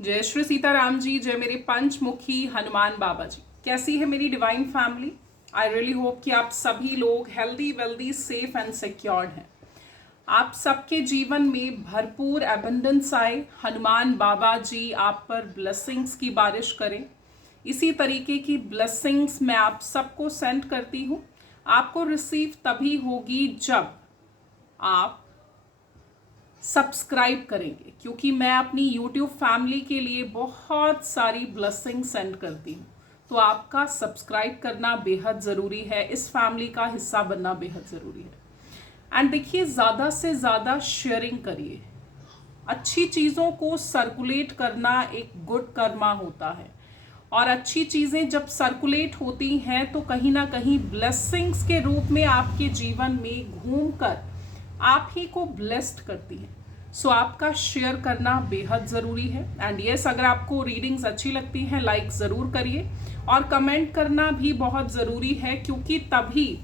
जय श्री सीताराम जी, जय मेरे पंचमुखी हनुमान बाबा जी। कैसी है मेरी divine family? I really hope कि आप सभी लोग healthy wealthy safe and secured हैं। आप सबके जीवन में भरपूर एबंडेंस आए, हनुमान बाबा जी आप पर ब्लेसिंग्स की बारिश करें। इसी तरीके की ब्लेसिंग्स मैं आप सबको सेंड करती हूँ। आपको रिसीव तभी होगी जब आप सब्सक्राइब करेंगे, क्योंकि मैं अपनी YouTube फैमिली के लिए बहुत सारी ब्लेसिंग सेंड करती हूँ। तो आपका सब्सक्राइब करना बेहद ज़रूरी है, इस फैमिली का हिस्सा बनना बेहद ज़रूरी है। एंड देखिए, ज़्यादा से ज़्यादा शेयरिंग करिए। अच्छी चीज़ों को सर्कुलेट करना एक गुड कर्मा होता है, और अच्छी चीज़ें जब सर्कुलेट होती हैं तो कहीं ना कहीं ब्लेसिंग्स के रूप में आपके जीवन में घूमकर आप ही को ब्लेस्ड करती हैं। सो आपका शेयर करना बेहद ज़रूरी है। एंड यस, अगर आपको रीडिंग्स अच्छी लगती हैं लाइक ज़रूर करिए, और कमेंट करना भी बहुत ज़रूरी है, क्योंकि तभी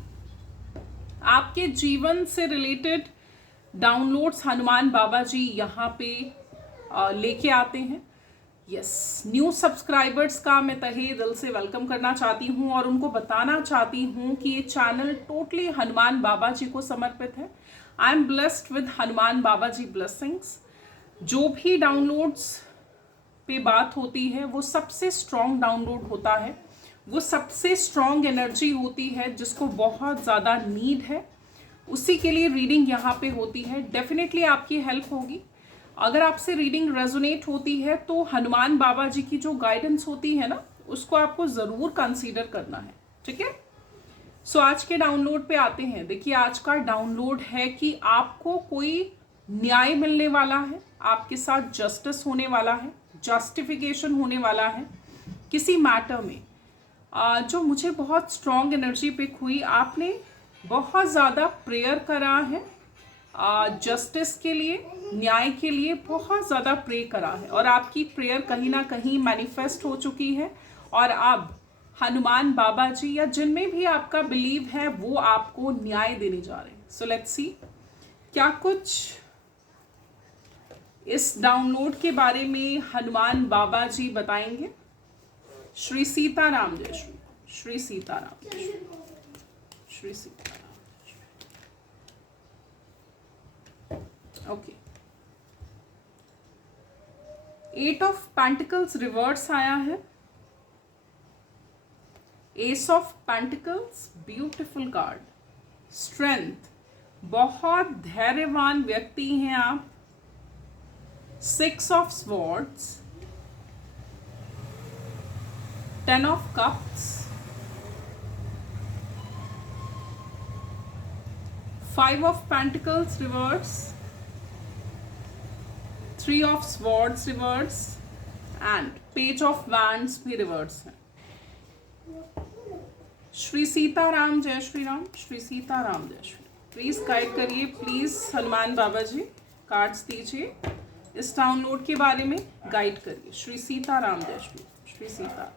आपके जीवन से रिलेटेड डाउनलोड्स हनुमान बाबा जी यहाँ पे लेके आते हैं। यस, न्यू सब्सक्राइबर्स का मैं तहे दिल से वेलकम करना चाहती हूँ और उनको बताना चाहती हूँ कि ये चैनल टोटली हनुमान बाबा जी को समर्पित है। I am blessed with Hanuman Baba ji blessings. जो भी डाउनलोड्स पे बात होती है वो सबसे स्ट्रॉन्ग डाउनलोड होता है, वो सबसे स्ट्रॉन्ग एनर्जी होती है जिसको बहुत ज़्यादा नीड है। उसी के लिए रीडिंग यहाँ पे होती है। डेफिनेटली आपकी हेल्प होगी। अगर आपसे रीडिंग रेजोनेट होती है तो हनुमान बाबा जी की जो गाइडेंस होती है ना, उसको आपको ज़रूर कंसीडर करना है। ठीक है, सो आज के डाउनलोड पे आते हैं। देखिए, आज का डाउनलोड है कि आपको कोई न्याय मिलने वाला है, आपके साथ जस्टिस होने वाला है, जस्टिफिकेशन होने वाला है किसी मैटर में। जो मुझे बहुत स्ट्रॉन्ग एनर्जी पिक हुई, आपने बहुत ज़्यादा प्रेयर करा है जस्टिस के लिए, न्याय के लिए बहुत ज़्यादा प्रे करा है, और आपकी प्रेयर कहीं ना कहीं मैनिफेस्ट हो चुकी है। और अब हनुमान बाबा जी या जिनमें भी आपका बिलीव है वो आपको न्याय देने जा रहे हैं। सो लेट्स सी क्या कुछ इस डाउनलोड के बारे में हनुमान बाबा जी बताएंगे। श्री सीताराम जय श्री सीताराम जय Shri Sitaram. Okay, 8 of pentacles reverse आया है, ace of pentacles beautiful card, strength, बहुत धैर्यवान व्यक्ति हैं आप, 6 of swords, 10 of cups, 5 of pentacles reverse, 3 of swords reverse, and page of wands भी रिवर्स है। श्री सीताराम जय श्री राम, श्री सीताराम जय श्री। प्लीज गाइड करिए, प्लीज हनुमान बाबा जी कार्ड्स दीजिए, इस डाउनलोड के बारे में गाइड करिए। श्री सीताराम जय Shri, Shri Sita.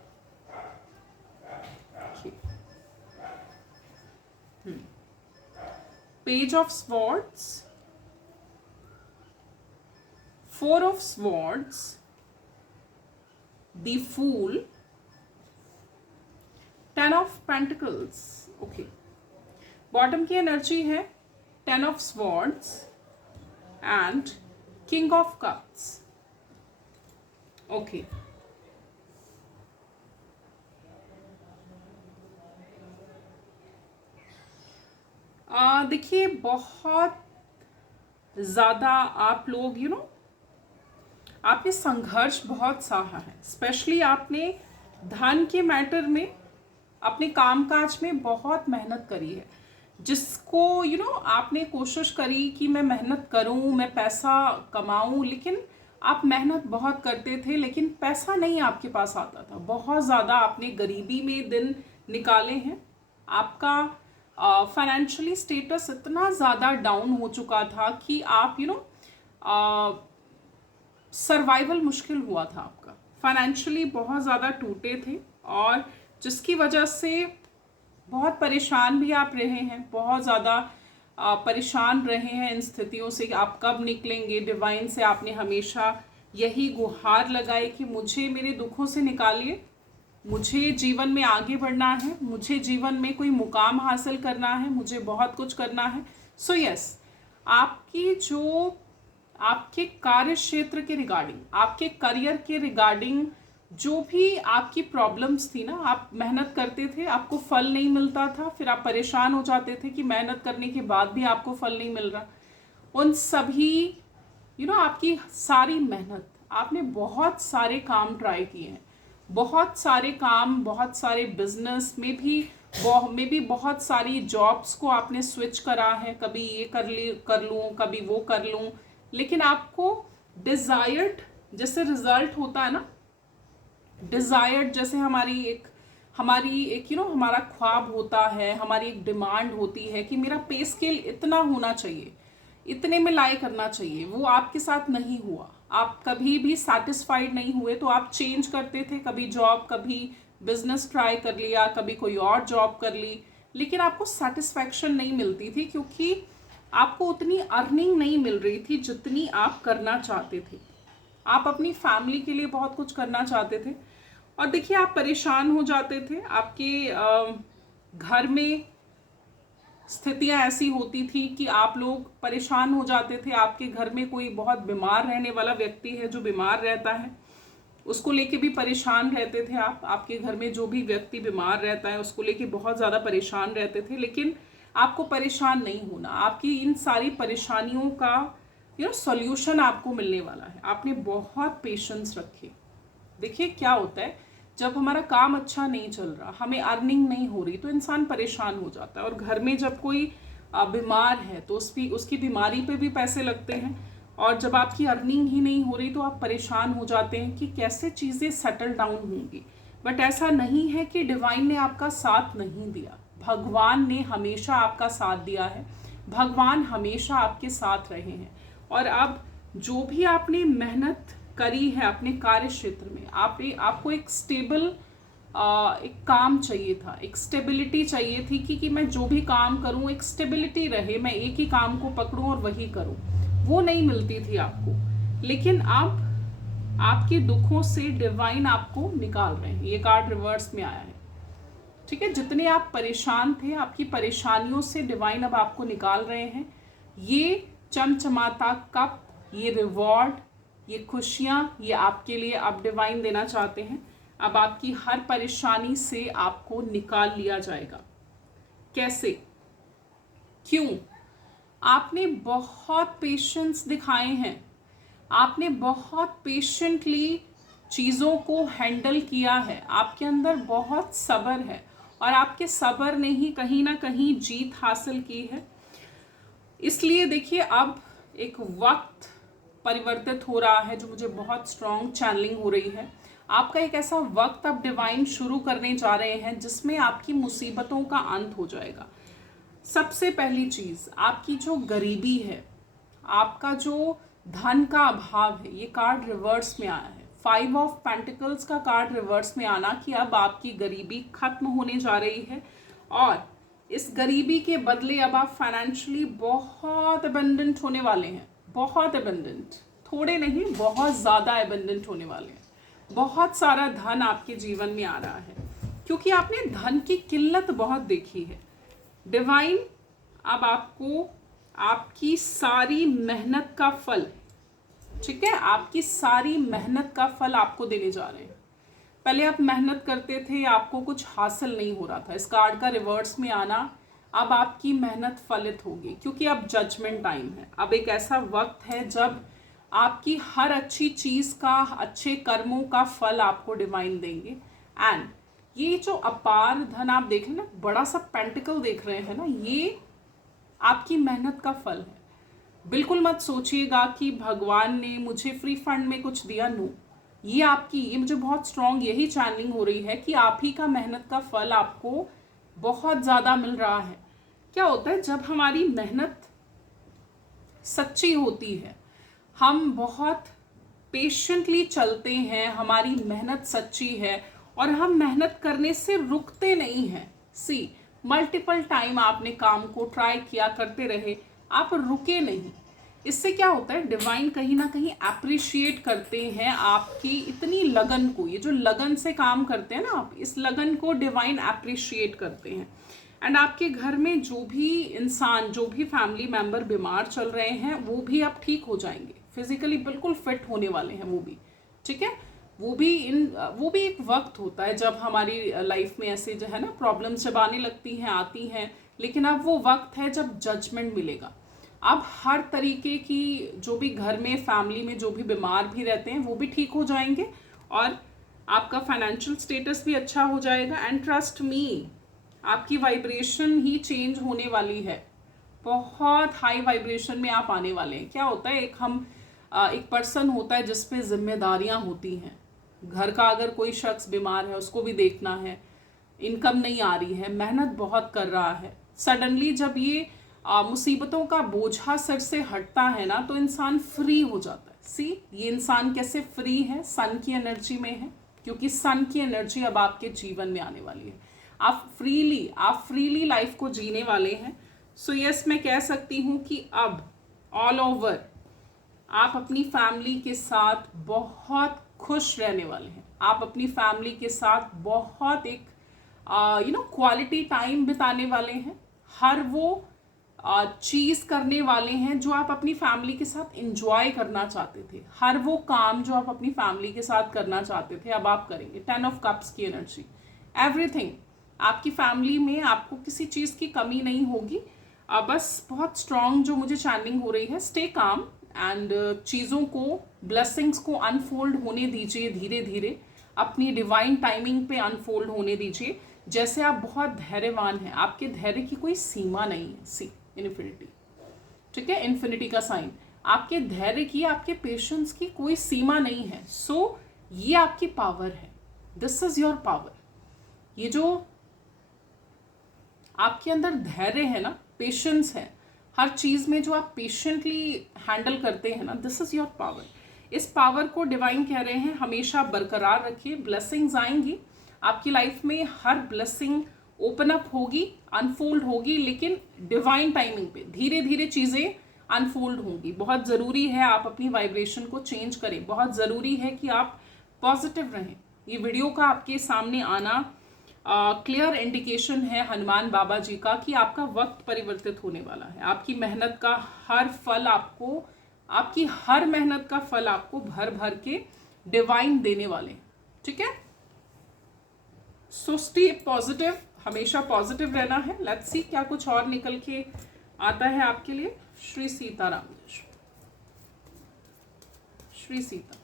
Page of swords, 4 of swords, the fool, 10 of pentacles. Okay, bottom की एनर्जी है 10 of swords and king of cups. Okay, देखिए, बहुत ज़्यादा आप लोग आपने संघर्ष बहुत सहा है। स्पेशली आपने धन के मैटर में, अपने कामकाज में बहुत मेहनत करी है, जिसको आपने कोशिश करी कि मैं मेहनत करूं, मैं पैसा कमाऊं, लेकिन आप मेहनत बहुत करते थे लेकिन पैसा नहीं आपके पास आता था। बहुत ज़्यादा आपने गरीबी में दिन निकाले हैं। आपका फाइनेंशियली स्टेटस इतना ज़्यादा डाउन हो चुका था कि आप सर्वाइवल मुश्किल हुआ था आपका। फाइनेंशियली बहुत ज़्यादा टूटे थे, और जिसकी वजह से बहुत परेशान भी आप रहे हैं, बहुत ज़्यादा परेशान रहे हैं इन स्थितियों से। आप कब निकलेंगे, डिवाइन से आपने हमेशा यही गुहार लगाए कि मुझे मेरे दुखों से निकालिए, मुझे जीवन में आगे बढ़ना है, मुझे जीवन में कोई मुकाम हासिल करना है, मुझे बहुत कुछ करना है। सो यस, आपकी जो आपके कार्य क्षेत्र के रिगार्डिंग, आपके करियर के रिगार्डिंग जो भी आपकी प्रॉब्लम्स थी ना, आप मेहनत करते थे, आपको फल नहीं मिलता था, फिर आप परेशान हो जाते थे कि मेहनत करने के बाद भी आपको फल नहीं मिल रहा, उन सभी आपकी सारी मेहनत, आपने बहुत सारे काम ट्राई किए हैं, बहुत सारे काम, बहुत सारे बिजनेस में भी बहुत सारी जॉब्स को आपने स्विच करा है, कभी ये कर लूँ, कभी वो कर लूँ, लेकिन आपको डिजायर्ड जैसे रिजल्ट होता है ना, डिजायर्ड जैसे हमारी एक हमारा ख्वाब होता है, हमारी एक डिमांड होती है कि मेरा पे स्केल इतना होना चाहिए, इतने में लाई करना चाहिए, वो आपके साथ नहीं हुआ, आप कभी भी सेटिस्फाइड नहीं हुए, तो आप चेंज करते थे, कभी जॉब, कभी बिजनेस ट्राई कर लिया, कभी कोई और जॉब कर ली, लेकिन आपको सेटिस्फैक्शन नहीं मिलती थी क्योंकि आपको उतनी अर्निंग नहीं मिल रही थी जितनी आप करना चाहते थे। आप अपनी फैमिली के लिए बहुत कुछ करना चाहते थे और देखिए आप परेशान हो जाते थे, आपके घर में स्थितियां ऐसी होती थी कि आप लोग परेशान हो जाते थे, आपके घर में कोई बहुत बीमार रहने वाला व्यक्ति है जो बीमार रहता है, उसको लेके भी परेशान रहते थे आप, आपके घर में जो भी व्यक्ति बीमार रहता है उसको लेके बहुत ज़्यादा परेशान रहते थे, लेकिन आपको परेशान नहीं होना, आपकी इन सारी परेशानियों का सॉल्यूशन आपको मिलने वाला है। आपने बहुत पेशेंस रखे। देखिए क्या होता है, जब हमारा काम अच्छा नहीं चल रहा, हमें अर्निंग नहीं हो रही, तो इंसान परेशान हो जाता है, और घर में जब कोई बीमार है तो उसकी बीमारी पे भी पैसे लगते हैं, और जब आपकी अर्निंग ही नहीं हो रही तो आप परेशान हो जाते हैं कि कैसे चीज़ें सेटल डाउन होंगी। बट ऐसा नहीं है कि डिवाइन ने आपका साथ नहीं दिया, भगवान ने हमेशा आपका साथ दिया है, भगवान हमेशा आपके साथ रहे हैं। और अब जो भी आपने मेहनत करी है अपने कार्य क्षेत्र में, आपको एक स्टेबल एक काम चाहिए था, एक स्टेबिलिटी चाहिए थी कि मैं जो भी काम करूं एक स्टेबिलिटी रहे, मैं एक ही काम को पकड़ूं और वही करूं, वो नहीं मिलती थी आपको। लेकिन अब आपके दुखों से डिवाइन आपको निकाल रहे हैं, ये कार्ड रिवर्स में आया है, ठीक है। जितने आप परेशान थे, आपकी परेशानियों से डिवाइन अब आपको निकाल रहे हैं। ये चमचमाता कप, ये रिवॉर्ड, ये खुशियाँ, ये आपके लिए अब डिवाइन देना चाहते हैं। अब आपकी हर परेशानी से आपको निकाल लिया जाएगा। कैसे, क्यों? आपने बहुत पेशेंस दिखाए हैं, आपने बहुत पेशेंटली चीज़ों को हैंडल किया है, आपके अंदर बहुत सब्र है, और आपके सब्र ने ही कहीं ना कहीं जीत हासिल की है। इसलिए देखिए अब एक वक्त परिवर्तित हो रहा है जो मुझे बहुत स्ट्रॉन्ग चैनलिंग हो रही है। आपका एक ऐसा वक्त अब डिवाइन शुरू करने जा रहे हैं जिसमें आपकी मुसीबतों का अंत हो जाएगा। सबसे पहली चीज़, आपकी जो गरीबी है, आपका जो धन का अभाव है, ये कार्ड रिवर्स में आया है। 5 ऑफ पेंटिकल्स का कार्ड रिवर्स में आना कि अब आपकी गरीबी खत्म होने जा रही है, और इस गरीबी के बदले अब आप फाइनेंशियली बहुत अबंडेंट होने वाले हैं। बहुत अबंडेंट, थोड़े नहीं, बहुत ज़्यादा अबंडेंट होने वाले हैं। बहुत सारा धन आपके जीवन में आ रहा है क्योंकि आपने धन की किल्लत बहुत देखी है। डिवाइन अब आपको आपकी सारी मेहनत का फल, ठीक है, आपकी सारी मेहनत का फल आपको देने जा रहे हैं। पहले आप मेहनत करते थे, आपको कुछ हासिल नहीं हो रहा था, इस कार्ड का रिवर्स में आना, अब आपकी मेहनत फलित होगी क्योंकि अब जजमेंट टाइम है। अब एक ऐसा वक्त है जब आपकी हर अच्छी चीज़ का, अच्छे कर्मों का फल आपको डिवाइन देंगे। एंड ये जो अपार धन आप देख रहे हैं ना, बड़ा सा पेंटिकल देख रहे हैं ना, ये आपकी मेहनत का फल है। बिल्कुल मत सोचिएगा कि भगवान ने मुझे फ्री फंड में कुछ दिया, नो, ये मुझे बहुत स्ट्रॉन्ग यही चैनलिंग हो रही है कि आप ही का मेहनत का फल आपको बहुत ज़्यादा मिल रहा है। क्या होता है, जब हमारी मेहनत सच्ची होती है, हम बहुत पेशेंटली चलते हैं, हमारी मेहनत सच्ची है और हम मेहनत करने से रुकते नहीं हैं। सी, मल्टीपल टाइम आपने काम को ट्राई किया, करते रहे, आप रुके नहीं। इससे क्या होता है, डिवाइन कहीं ना कहीं अप्रिशिएट करते हैं आपकी इतनी लगन को। ये जो लगन से काम करते हैं ना आप, इस लगन को डिवाइन अप्रिशिएट करते हैं। एंड आपके घर में जो भी इंसान, जो भी फैमिली मेंबर बीमार चल रहे हैं, वो भी अब ठीक हो जाएंगे, फिजिकली बिल्कुल फिट होने वाले हैं वो भी, ठीक है। वो भी एक वक्त होता है जब हमारी लाइफ में ऐसे जो है ना प्रॉब्लम्स जब आने लगती हैं, आती हैं, लेकिन अब वो वक्त है जब जजमेंट मिलेगा। अब हर तरीके की जो भी घर में फैमिली में जो भी बीमार भी रहते हैं वो भी ठीक हो जाएंगे, और आपका फाइनेंशियल स्टेटस भी अच्छा हो जाएगा। एंड ट्रस्ट मी, आपकी वाइब्रेशन ही चेंज होने वाली है, बहुत हाई वाइब्रेशन में आप आने वाले हैं। क्या होता है, एक पर्सन होता है जिस पे जिम्मेदारियां होती हैं। घर का अगर कोई शख्स बीमार है, उसको भी देखना है, इनकम नहीं आ रही है, मेहनत बहुत कर रहा है, सडनली जब ये मुसीबतों का बोझा सर से हटता है ना, तो इंसान फ्री हो जाता है। सी, ये इंसान कैसे फ्री है, सन की एनर्जी में है, क्योंकि सन की एनर्जी अब आपके जीवन में आने वाली है। आप फ्रीली लाइफ को जीने वाले हैं। सो यस, मैं कह सकती हूँ कि अब ऑल ओवर आप अपनी फैमिली के साथ बहुत खुश रहने वाले हैं। आप अपनी फैमिली के साथ बहुत एक क्वालिटी टाइम बिताने वाले हैं। हर वो चीज़ करने वाले हैं जो आप अपनी फैमिली के साथ इंजॉय करना चाहते थे। हर वो काम जो आप अपनी फैमिली के साथ करना चाहते थे, अब आप करेंगे। 10 ऑफ कप्स की एनर्जी, एवरीथिंग आपकी फैमिली में, आपको किसी चीज़ की कमी नहीं होगी। बस बहुत स्ट्रांग जो मुझे चैनलिंग हो रही है, स्टे काम एंड चीज़ों को, ब्लेसिंग्स को अनफोल्ड होने दीजिए धीरे धीरे, अपनी डिवाइन टाइमिंग पे अनफोल्ड होने दीजिए। जैसे आप बहुत धैर्यवान हैं, आपके धैर्य की कोई सीमा नहीं है। सी, इन्फिनिटी, ठीक है, इन्फिनिटी का साइन। आपके धैर्य की, आपके पेशेंस की कोई सीमा नहीं है। सो ये आपकी पावर है, दिस इज योर पावर। ये जो आपके अंदर धैर्य है ना, पेशेंस है, हर चीज में जो आप पेशेंटली हैंडल करते हैं ना, दिस इज योर पावर। इस पावर को डिवाइन कह रहे हैं हमेशा बरकरार रखिए। ब्लेसिंग्स आएंगी आपकी लाइफ में, हर ब्लेसिंग ओपन अप होगी, अनफोल्ड होगी, लेकिन डिवाइन टाइमिंग पे धीरे धीरे चीज़ें अनफोल्ड होंगी। बहुत ज़रूरी है आप अपनी वाइब्रेशन को चेंज करें, बहुत ज़रूरी है कि आप पॉजिटिव रहें। ये वीडियो का आपके सामने आना क्लियर इंडिकेशन है हनुमान बाबा जी का कि आपका वक्त परिवर्तित होने वाला है। आपकी मेहनत का हर फल आपको, आपकी हर मेहनत का फल आपको भर भर के डिवाइन देने वाले हैं, ठीक है। सो स्टे पॉजिटिव, हमेशा पॉजिटिव रहना है। लेट्स सी क्या कुछ और निकल के आता है आपके लिए। श्री सीताराम, श्री सीता।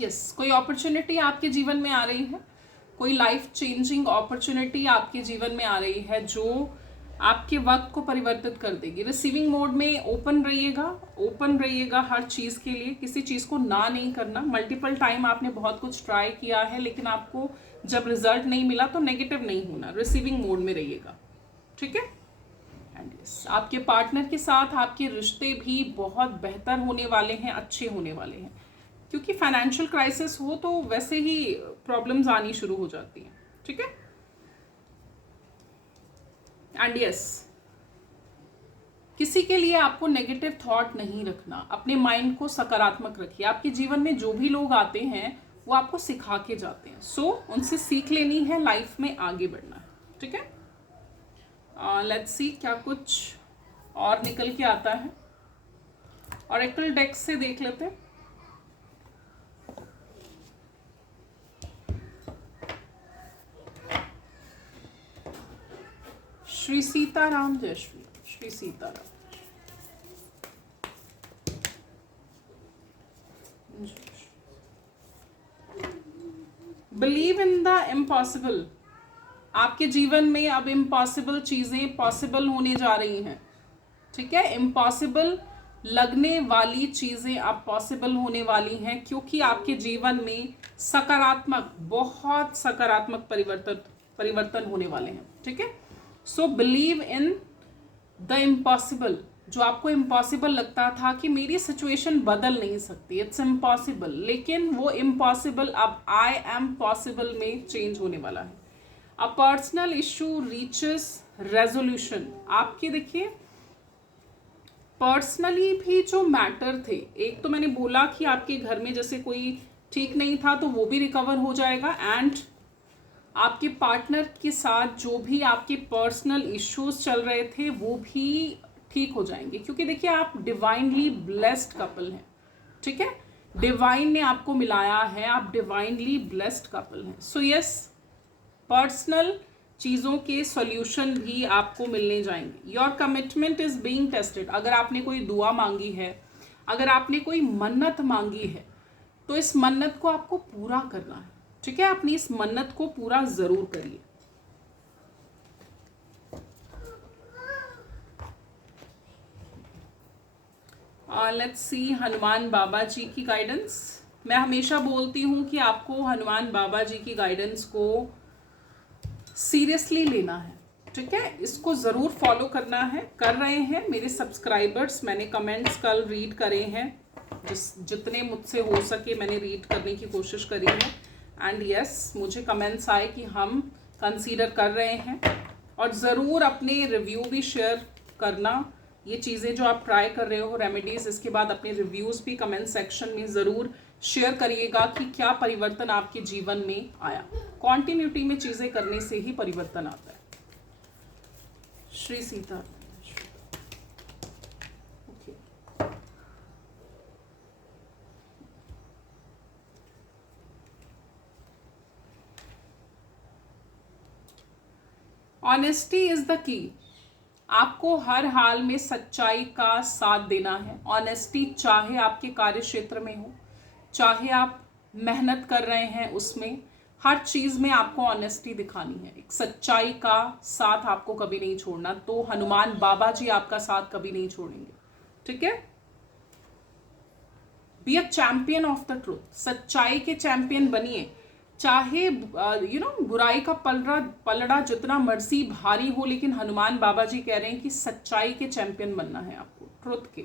यस, कोई अपॉर्चुनिटी आपके जीवन में आ रही है, कोई लाइफ चेंजिंग अपॉर्चुनिटी आपके जीवन में आ रही है जो आपके वक्त को परिवर्तित कर देगी। रिसीविंग मोड में ओपन रहिएगा हर चीज़ के लिए, किसी चीज़ को ना नहीं करना। मल्टीपल टाइम आपने बहुत कुछ ट्राई किया है, लेकिन आपको जब रिजल्ट नहीं मिला तो नेगेटिव नहीं होना, रिसीविंग मोड में रहिएगा, ठीक है। एंड यस, आपके पार्टनर के साथ आपके रिश्ते भी बहुत बेहतर होने वाले हैं, अच्छे होने वाले हैं, क्योंकि फाइनेंशियल क्राइसिस हो तो वैसे ही प्रॉब्लम्स आनी शुरू हो जाती हैं, ठीक है। एंड यस, किसी के लिए आपको नेगेटिव थॉट नहीं रखना, अपने माइंड को सकारात्मक रखिए। आपके जीवन में जो भी लोग आते हैं वो आपको सिखा के जाते हैं, सो उनसे सीख लेनी है, लाइफ में आगे बढ़ना है, ठीक है। लेट्स सी क्या कुछ और निकल के आता है। ऑरेकल डेक से देख लेते हैं। श्री सीताराम, जय Shri Sitaram. Believe in the impossible. आपके जीवन में अब इम्पॉसिबल चीजें पॉसिबल होने जा रही हैं, ठीक है। इम्पॉसिबल लगने वाली चीजें अब पॉसिबल होने वाली हैं, क्योंकि आपके जीवन में सकारात्मक, बहुत सकारात्मक परिवर्तन होने वाले हैं, ठीक है। So believe in the impossible, जो आपको इम्पॉसिबल लगता था कि मेरी सिचुएशन बदल नहीं सकती, इट्स इम्पॉसिबल, लेकिन वो इम्पॉसिबल अब आई एम पॉसिबल में चेंज होने वाला है। A personal issue reaches resolution. आपके देखिए पर्सनली भी जो मैटर थे, एक तो मैंने बोला कि आपके घर में जैसे कोई ठीक नहीं था तो वो भी रिकवर हो जाएगा, एंड आपके पार्टनर के साथ जो भी आपके पर्सनल इश्यूज चल रहे थे वो भी ठीक हो जाएंगे, क्योंकि देखिए आप डिवाइनली ब्लेस्ड कपल हैं, ठीक है, डिवाइन ने आपको मिलाया है, आप डिवाइनली ब्लेस्ड कपल हैं। सो यस, पर्सनल चीज़ों के सॉल्यूशन भी आपको मिलने जाएंगे। Your commitment is being tested. अगर आपने कोई दुआ मांगी है, अगर आपने कोई मन्नत मांगी है, तो इस मन्नत को आपको पूरा करना है, ठीक है, अपनी इस मन्नत को पूरा जरूर करिए। लेट्स सी हनुमान बाबा जी की गाइडेंस। मैं हमेशा बोलती हूँ कि आपको हनुमान बाबा जी की गाइडेंस को सीरियसली लेना है, ठीक है, इसको ज़रूर फॉलो करना है। कर रहे हैं मेरे सब्सक्राइबर्स, मैंने कमेंट्स कल रीड करे हैं, जितने मुझसे हो सके मैंने रीड करने की कोशिश करी है, एंड यस मुझे कमेंट्स आए कि हम कंसीडर कर रहे हैं, और ज़रूर अपने रिव्यू भी शेयर करना। ये चीज़ें जो आप ट्राई कर रहे हो रेमेडीज़, इसके बाद अपने रिव्यूज़ भी कमेंट सेक्शन में ज़रूर शेयर करिएगा कि क्या परिवर्तन आपके जीवन में आया। कॉन्टिन्यूटी में चीज़ें करने से ही परिवर्तन आता है। Shri Sita. Honesty is the key. आपको हर हाल में सच्चाई का साथ देना है। ऑनेस्टी, चाहे आपके कार्य क्षेत्र में हो, चाहे आप मेहनत कर रहे हैं उसमें, हर चीज़ में आपको ऑनेस्टी दिखानी है। एक सच्चाई का साथ आपको कभी नहीं छोड़ना, तो हनुमान बाबा जी आपका साथ कभी नहीं छोड़ेंगे, ठीक है। Be a champion of the truth. सच्चाई के चैंपियन बनिए, चाहे बुराई का पलड़ा जितना मर्जी भारी हो, लेकिन हनुमान बाबा जी कह रहे हैं कि सच्चाई के चैंपियन बनना है आपको, ट्रुथ के।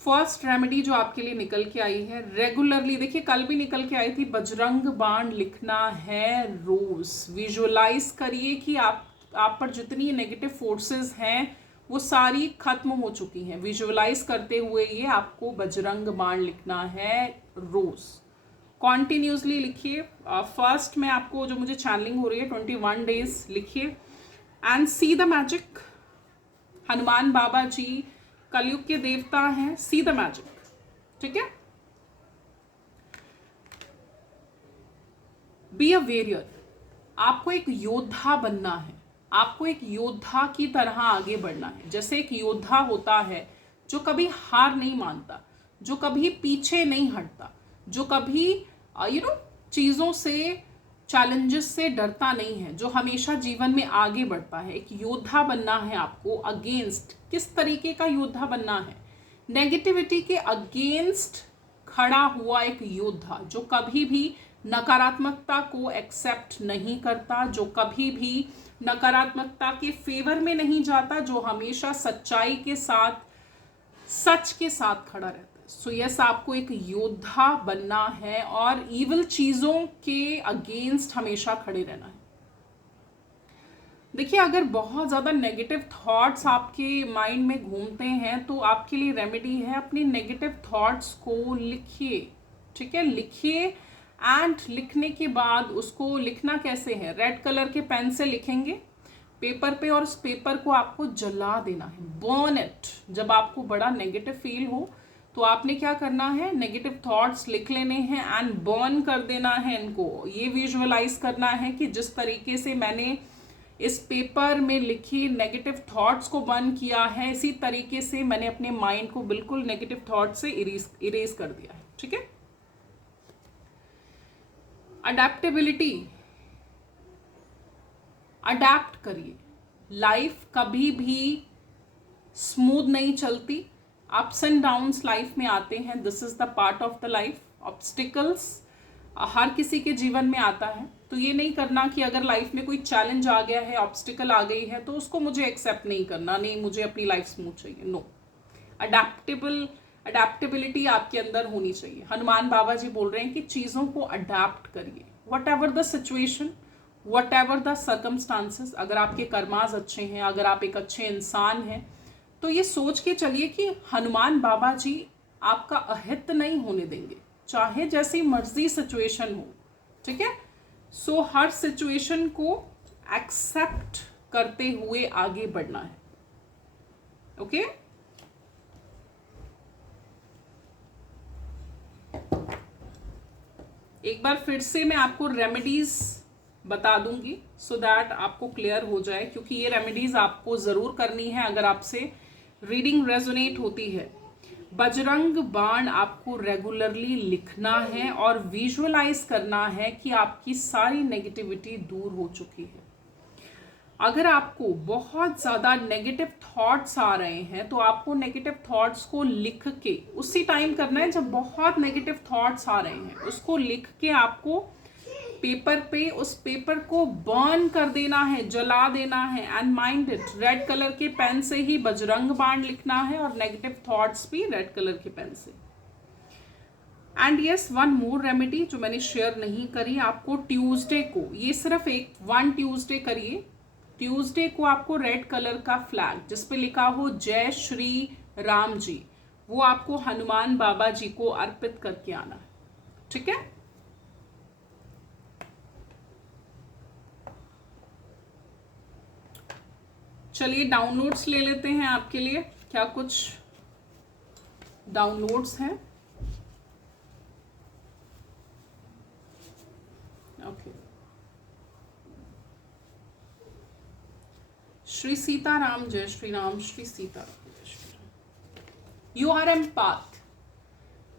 फर्स्ट रेमेडी जो आपके लिए निकल के आई है रेगुलरली, देखिए कल भी निकल के आई थी, बजरंग बाण लिखना है रोज। विजुअलाइज करिए कि आप पर जितनी नेगेटिव फोर्सेस हैं वो सारी खत्म हो चुकी हैं। विजुअलाइज करते हुए ये आपको बजरंग बाण लिखना है रोज, कॉन्टिन्यूसली लिखिए। फर्स्ट में आपको जो मुझे चैनलिंग हो रही है 21 डेज लिखिए, and see the magic. Hanuman Baba ji कलयुग के देवता हैं, सी द मैजिक, ठीक है। Be a warrior. आपको एक योद्धा बनना है, आपको एक योद्धा की तरह आगे बढ़ना है। जैसे एक योद्धा होता है जो कभी हार नहीं मानता, जो कभी पीछे नहीं हटता, जो कभी चीज़ों से, चैलेंजेस से डरता नहीं है, जो हमेशा जीवन में आगे बढ़ता है। एक योद्धा बनना है आपको अगेंस्ट। किस तरीके का योद्धा बनना है? नेगेटिविटी के अगेंस्ट खड़ा हुआ एक योद्धा, जो कभी भी नकारात्मकता को एक्सेप्ट नहीं करता, जो कभी भी नकारात्मकता के फेवर में नहीं जाता, जो हमेशा सच्चाई के साथ, सच के साथ खड़ा रहता है। सो यस, आपको एक योद्धा बनना है और इविल चीज़ों के अगेंस्ट हमेशा खड़े रहना है। देखिए, अगर बहुत ज़्यादा नेगेटिव थॉट्स आपके माइंड में घूमते हैं तो आपके लिए रेमेडी है, अपने नेगेटिव थॉट्स को लिखिए, ठीक है, लिखिए। एंड लिखने के बाद उसको लिखना कैसे है? रेड कलर के पेन से लिखेंगे पेपर पे, और उस पेपर को आपको जला देना है, बर्न इट। जब आपको बड़ा नेगेटिव फील हो तो आपने क्या करना है, नेगेटिव थॉट्स लिख लेने हैं एंड बर्न कर देना है इनको। ये विजुअलाइज करना है कि जिस तरीके से मैंने इस पेपर में लिखी नेगेटिव थॉट्स को बर्न किया है, इसी तरीके से मैंने अपने माइंड को बिल्कुल नेगेटिव थॉट से इरेज कर दिया है, ठीक है। अडेप्टेबिलिटी, अडेप्ट करिए। लाइफ कभी भी स्मूथ नहीं चलती, अप्स एंड डाउन्स लाइफ में आते हैं, this is the part of the life. Obstacles हर किसी के जीवन में आता है। तो ये नहीं करना कि अगर लाइफ में कोई चैलेंज आ गया है, ऑब्स्टिकल आ गई है, तो उसको मुझे एक्सेप्ट नहीं करना, नहीं मुझे अपनी लाइफ स्मूथ चाहिए। नो, अडेप्टेबिलिटी आपके अंदर होनी चाहिए। हनुमान बाबा जी बोल रहे हैं कि चीज़ों को अडेप्ट करिए, what ever the situation, what ever the circumstances. अगर आपके कर्माज अच्छे हैं, अगर आप एक अच्छे इंसान हैं, तो ये सोच के चलिए कि हनुमान बाबा जी आपका अहित नहीं होने देंगे, चाहे जैसी मर्जी सिचुएशन हो। ठीक है, सो हर सिचुएशन को एक्सेप्ट करते हुए आगे बढ़ना है। ओके एक बार फिर से मैं आपको रेमेडीज बता दूंगी सो दैट आपको क्लियर हो जाए, क्योंकि ये रेमेडीज आपको ज़रूर करनी है अगर आपसे रीडिंग रेजोनेट होती है। बजरंग बाण आपको रेगुलरली लिखना है और विजुअलाइज करना है कि आपकी सारी नेगेटिविटी दूर हो चुकी है। अगर आपको बहुत ज़्यादा नेगेटिव थॉट्स आ रहे हैं तो आपको नेगेटिव थॉट्स को लिख के उसी टाइम करना है जब बहुत नेगेटिव थॉट्स आ रहे हैं, उसको लिख के आपको पेपर पे, उस पेपर को बर्न कर देना है, जला देना है। And mind it, red colour के पेन से ही बजरंग बाण लिखना है और नेगेटिव थॉट्स भी रेड कलर के पेन से। And yes, one more remedy जो मैंने शेयर नहीं करी, आपको ट्यूसडे को, ये सिर्फ वन ट्यूसडे करिए। ट्यूसडे को आपको रेड कलर का फ्लैग जिस पे लिखा हो जय श्री राम जी, वो आपको हनुमान बाबा जी को अर्पित करके आना है। ठीक है, चलिए डाउनलोड्स ले लेते हैं आपके लिए। क्या कुछ डाउनलोड्स हैं? ओके, श्री सीताराम, जय श्री राम, श्री सीताराम, जय श्री राम। यू आर एम्पाथ,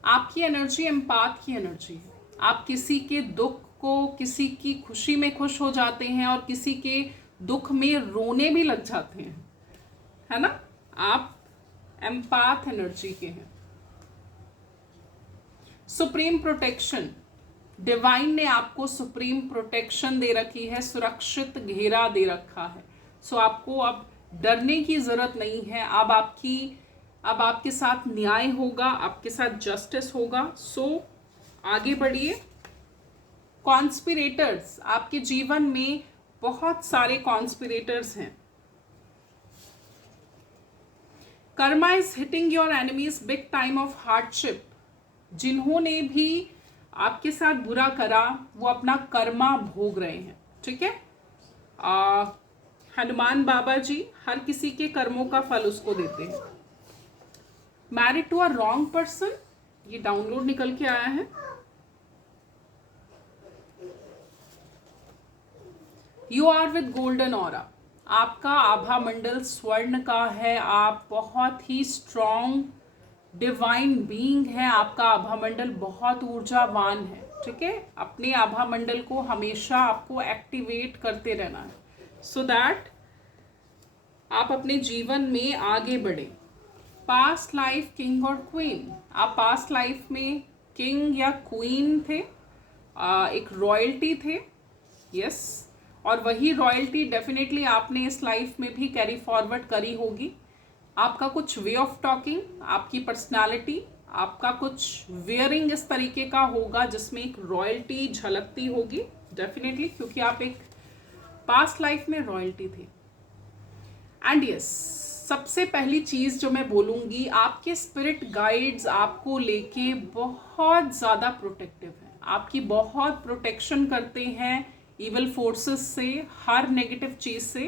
आपकी एनर्जी एम्पाथ की एनर्जी है। आप किसी के दुख को, किसी की खुशी में खुश हो जाते हैं और किसी के दुख में रोने भी लग जाते हैं, है ना? आप एम्पाथ एनर्जी के हैं। सुप्रीम प्रोटेक्शन, डिवाइन ने आपको सुप्रीम प्रोटेक्शन दे रखी है, सुरक्षित घेरा दे रखा है। सो आपको अब डरने की जरूरत नहीं है। अब आपके साथ न्याय होगा, आपके साथ जस्टिस होगा। सो आगे बढ़िए। कॉन्स्पिरेटर्स, आपके जीवन में बहुत सारे कॉन्स्पिरेटर्स हैं। Karma is hitting your enemies big time of hardship. जिन्होंने भी आपके साथ बुरा करा वो अपना कर्मा भोग रहे हैं। ठीक है, हनुमान बाबा जी हर किसी के कर्मों का फल उसको देते हैं। Married to a wrong person, ये डाउनलोड निकल के आया है। You are with golden aura, आपका आभा मंडल स्वर्ण का है। आप बहुत ही स्ट्रॉन्ग डिवाइन बीइंग है। आपका आभा मंडल बहुत ऊर्जावान है। ठीक है, अपने आभा मंडल को हमेशा आपको एक्टिवेट करते रहना है सो दैट आप अपने जीवन में आगे बढ़े। पास्ट लाइफ किंग और क्वीन, आप पास्ट लाइफ में किंग या क्वीन थे, एक रॉयल्टी थे। यस, और वही रॉयल्टी डेफिनेटली आपने इस लाइफ में भी कैरी फॉरवर्ड करी होगी। आपका कुछ वे ऑफ टॉकिंग, आपकी पर्सनालिटी, आपका कुछ वेयरिंग इस तरीके का होगा जिसमें एक रॉयल्टी झलकती होगी डेफिनेटली, क्योंकि आप एक पास्ट लाइफ में रॉयल्टी थे। एंड यस, सबसे पहली चीज़ जो मैं बोलूँगी, आपके स्पिरिट गाइड्स आपको लेके बहुत ज़्यादा प्रोटेक्टिव हैं। आपकी बहुत प्रोटेक्शन करते हैं इवल फोर्सेस से, हर नेगेटिव चीज़ से।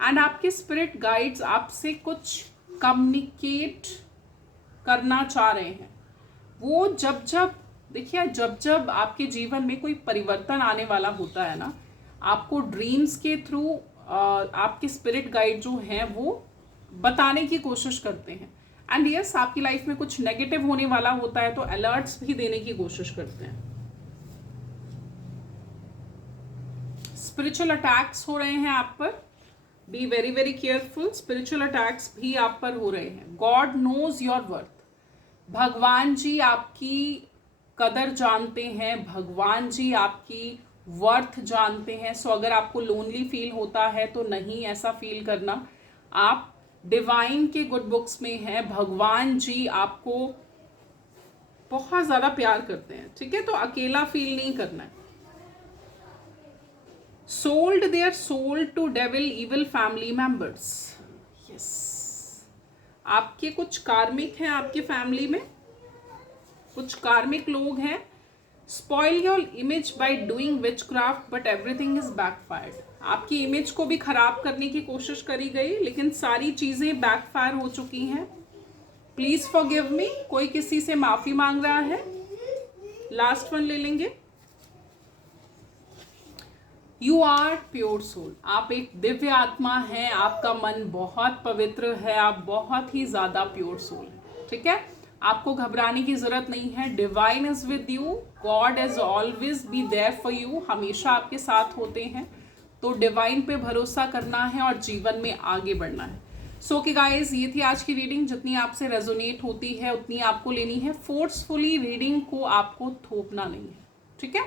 एंड आपके स्पिरिट गाइड्स आपसे कुछ कम्युनिकेट करना चाह रहे हैं। वो जब जब आपके जीवन में कोई परिवर्तन आने वाला होता है ना, आपको ड्रीम्स के थ्रू आपके स्पिरिट गाइड जो हैं वो बताने की कोशिश करते हैं। एंड यस, आपकी लाइफ में कुछ नेगेटिव होने वाला होता है तो अलर्ट्स भी देने की कोशिश करते हैं। स्पिरिचुअल अटैक्स हो रहे हैं आप पर, be very very careful. Spiritual attacks भी आप पर हो रहे हैं। गॉड नोज योर वर्थ, भगवान जी आपकी कदर जानते हैं, भगवान जी आपकी वर्थ जानते हैं। सो अगर आपको लोनली फील होता है तो नहीं ऐसा फील करना, आप डिवाइन के गुड बुक्स में हैं, भगवान जी आपको बहुत ज़्यादा प्यार करते हैं, ठीक है? तो अकेला फील नहीं करना है। Sold their soul to devil evil family members. Yes, आपके कुछ कार्मिक हैं, आपके फैमिली में कुछ कार्मिक लोग हैं। Spoil your image by doing witchcraft but everything is backfired. आपकी इमेज को भी खराब करने की कोशिश करी गई, लेकिन सारी चीजें बैकफायर हो चुकी हैं। Please forgive me. कोई किसी से माफी मांग रहा है? लास्ट वन ले लेंगे। You are pure soul. आप एक दिव्य आत्मा हैं, आपका मन बहुत पवित्र है, आप बहुत ही ज्यादा प्योर सोल है, ठीक है? आपको घबराने की जरूरत नहीं है। Divine is with you, God is always be there for you, हमेशा आपके साथ होते हैं। तो डिवाइन पे भरोसा करना है और जीवन में आगे बढ़ना है। सो कि गाइज, ये थी आज की रीडिंग। जितनी आपसे रेजोनेट होती है उतनी आपको लेनी है। फोर्सफुली रीडिंग को आपको थोपना नहीं है, ठीक है?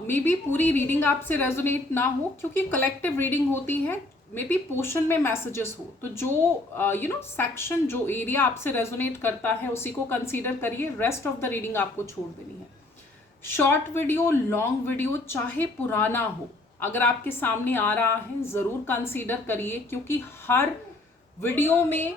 मे बी पूरी रीडिंग आपसे रेजोनेट ना हो, क्योंकि कलेक्टिव रीडिंग होती है। मे बी पोर्शन में मैसेजेस हो, तो जो सेक्शन, जो एरिया आपसे रेजोनेट करता है उसी को कंसीडर करिए। रेस्ट ऑफ द रीडिंग आपको छोड़ देनी है। शॉर्ट वीडियो, लॉन्ग वीडियो, चाहे पुराना हो, अगर आपके सामने आ रहा है ज़रूर कंसीडर करिए, क्योंकि हर वीडियो में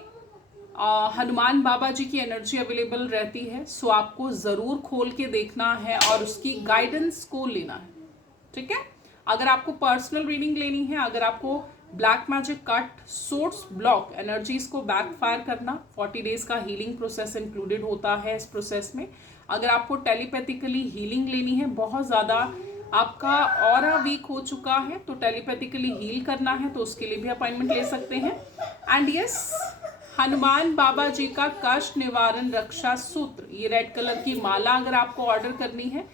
हनुमान बाबा जी की एनर्जी अवेलेबल रहती है। सो आपको ज़रूर खोल के देखना है और उसकी गाइडेंस को लेना है, ठीक है? अगर आपको पर्सनल रीडिंग लेनी है, अगर आपको black magic cut, source block energies को बैकफायर करना, 40 डेज का हीलिंग प्रोसेस इंक्लूडेड होता है इस प्रोसेस में। अगर आपको टेलीपैथिकली हीलिंग लेनी है, बहुत ज़्यादा आपका ऑरा वीक हो चुका है तो टेलीपैथिकली हील करना है, तो उसके लिए भी अपॉइंटमेंट ले सकते हैं। एंड यस, हनुमान बाबा जी का कष्ट निवारण रक्षा सूत्र, ये रेड कलर की माला अगर आपको ऑर्डर करनी है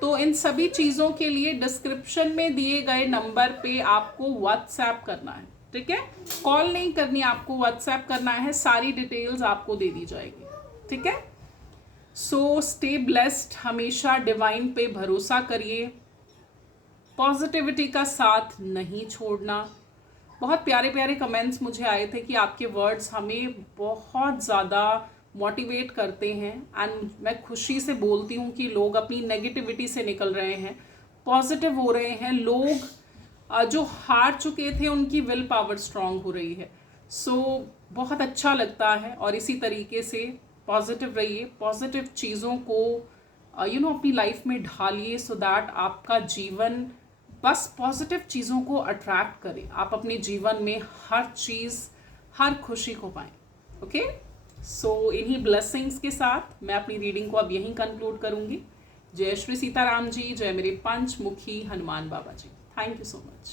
तो इन सभी चीज़ों के लिए डिस्क्रिप्शन में दिए गए नंबर पे आपको व्हाट्सएप करना है, ठीक है? कॉल नहीं करनी, आपको व्हाट्सएप करना है, सारी डिटेल्स आपको दे दी जाएगी, ठीक है? सो स्टे ब्लेस्ड, हमेशा डिवाइन पे भरोसा करिए, पॉजिटिविटी का साथ नहीं छोड़ना। बहुत प्यारे प्यारे कमेंट्स मुझे आए थे कि आपके वर्ड्स हमें बहुत ज़्यादा मोटिवेट करते हैं, एंड मैं खुशी से बोलती हूँ कि लोग अपनी नेगेटिविटी से निकल रहे हैं, पॉजिटिव हो रहे हैं। लोग जो हार चुके थे उनकी विल पावर स्ट्रांग हो रही है। सो बहुत अच्छा लगता है, और इसी तरीके से पॉजिटिव रहिए, पॉजिटिव चीज़ों को अपनी लाइफ में ढालिए, सो दैट आपका जीवन बस पॉजिटिव चीज़ों को अट्रैक्ट करे, आप अपने जीवन में हर चीज़, हर खुशी को पाएं। ओके, सो इन्हीं ब्लेसिंग्स के साथ मैं अपनी रीडिंग को अब यहीं कंक्लूड करूंगी। जय श्री सीताराम जी, जय मेरे Panchmukhi Hanuman Baba ji. Thank you so much.